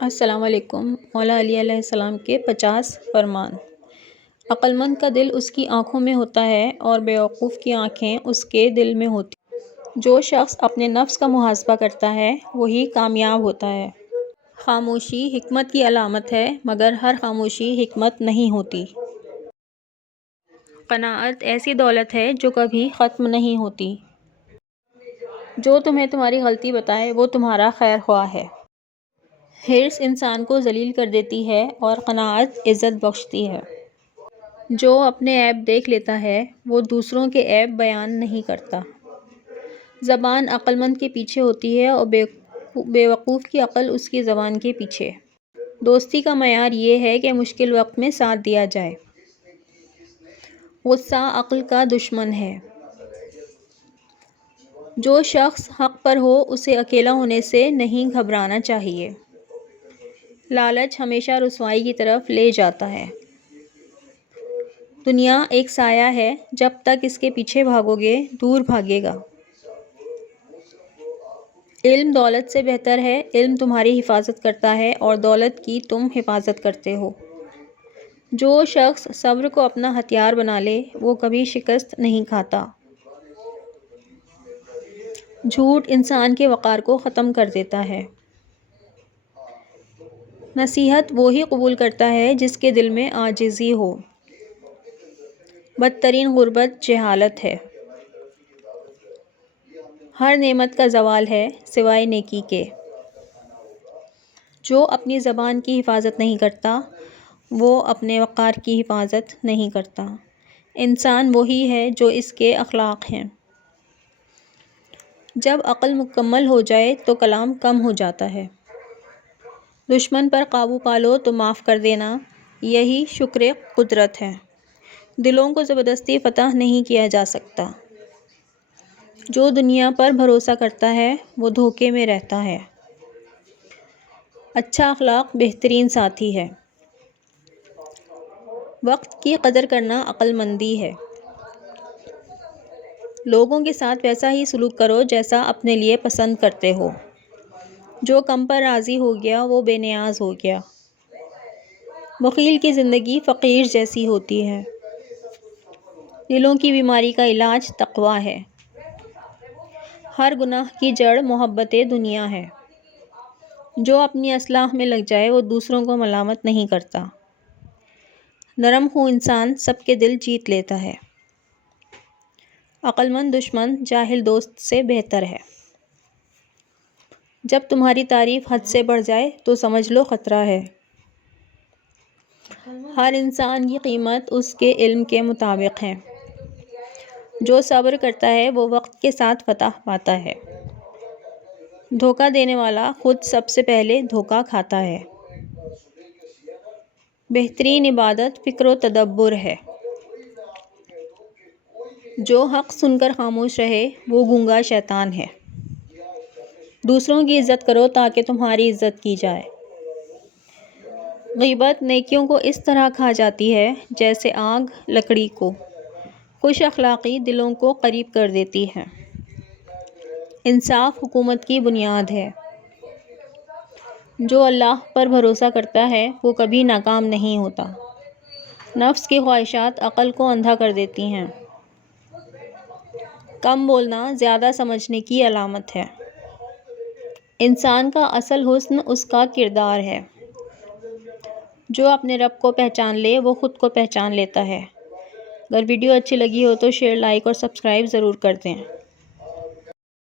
السلام علیکم۔ مولا علی علیہ السلام کے 50 فرمان۔ عقل مند کا دل اس کی آنکھوں میں ہوتا ہے اور بیوقوف کی آنکھیں اس کے دل میں ہوتی ہیں۔ جو شخص اپنے نفس کا محاسبہ کرتا ہے وہی کامیاب ہوتا ہے۔ خاموشی حکمت کی علامت ہے مگر ہر خاموشی حکمت نہیں ہوتی۔ قناعت ایسی دولت ہے جو کبھی ختم نہیں ہوتی۔ جو تمہیں تمہاری غلطی بتائے وہ تمہارا خیر خواہ ہے۔ حرص انسان کو ذلیل کر دیتی ہے اور قناعت عزت بخشتی ہے۔ جو اپنے عیب دیکھ لیتا ہے وہ دوسروں کے عیب بیان نہیں کرتا۔ زبان عقل مند کے پیچھے ہوتی ہے اور بیوقوف کی عقل اس کی زبان کے پیچھے۔ دوستی کا معیار یہ ہے کہ مشکل وقت میں ساتھ دیا جائے۔ غصہ عقل کا دشمن ہے۔ جو شخص حق پر ہو اسے اکیلا ہونے سے نہیں گھبرانا چاہیے۔ لالچ ہمیشہ رسوائی کی طرف لے جاتا ہے۔ دنیا ایک سایہ ہے، جب تک اس کے پیچھے بھاگو گے دور بھاگے گا۔ علم دولت سے بہتر ہے۔ علم تمہاری حفاظت کرتا ہے اور دولت کی تم حفاظت کرتے ہو۔ جو شخص صبر کو اپنا ہتھیار بنا لے وہ کبھی شکست نہیں کھاتا۔ جھوٹ انسان کے وقار کو ختم کر دیتا ہے۔ نصیحت وہی قبول کرتا ہے جس کے دل میں عاجزی ہو۔ بدترین غربت جہالت ہے۔ ہر نعمت کا زوال ہے سوائے نیکی کے۔ جو اپنی زبان کی حفاظت نہیں کرتا وہ اپنے وقار کی حفاظت نہیں کرتا۔ انسان وہی ہے جو اس کے اخلاق ہیں۔ جب عقل مکمل ہو جائے تو کلام کم ہو جاتا ہے۔ دشمن پر قابو پالو تو معاف کر دینا، یہی شکر قدرت ہے۔ دلوں کو زبردستی فتح نہیں کیا جا سکتا۔ جو دنیا پر بھروسہ کرتا ہے وہ دھوکے میں رہتا ہے۔ اچھا اخلاق بہترین ساتھی ہے۔ وقت کی قدر کرنا عقل مندی ہے۔ لوگوں کے ساتھ ویسا ہی سلوک کرو جیسا اپنے لیے پسند کرتے ہو۔ جو کم پر راضی ہو گیا وہ بے نیاز ہو گیا۔ بخیل کی زندگی فقیر جیسی ہوتی ہے۔ دلوں کی بیماری کا علاج تقویٰ ہے۔ ہر گناہ کی جڑ محبت دنیا ہے۔ جو اپنی اصلاح میں لگ جائے وہ دوسروں کو ملامت نہیں کرتا۔ نرم خو انسان سب کے دل جیت لیتا ہے۔ عقل مند دشمن جاہل دوست سے بہتر ہے۔ جب تمہاری تعریف حد سے بڑھ جائے تو سمجھ لو خطرہ ہے۔ ہر انسان کی قیمت اس کے علم کے مطابق ہے۔ جو صبر کرتا ہے وہ وقت کے ساتھ فتح پاتا ہے۔ دھوکہ دینے والا خود سب سے پہلے دھوکہ کھاتا ہے۔ بہترین عبادت فکر و تدبر ہے۔ جو حق سن کر خاموش رہے وہ گونگا شیطان ہے۔ دوسروں کی عزت کرو تاکہ تمہاری عزت کی جائے۔ غیبت نیکیوں کو اس طرح کھا جاتی ہے جیسے آگ لکڑی کو۔ خوش اخلاقی دلوں کو قریب کر دیتی ہے۔ انصاف حکومت کی بنیاد ہے۔ جو اللہ پر بھروسہ کرتا ہے وہ کبھی ناکام نہیں ہوتا۔ نفس کی خواہشات عقل کو اندھا کر دیتی ہیں۔ کم بولنا زیادہ سمجھنے کی علامت ہے۔ انسان کا اصل حسن اس کا کردار ہے۔ جو اپنے رب کو پہچان لے وہ خود کو پہچان لیتا ہے۔ اگر ویڈیو اچھی لگی ہو تو شیئر، لائک اور سبسکرائب ضرور کر دیں۔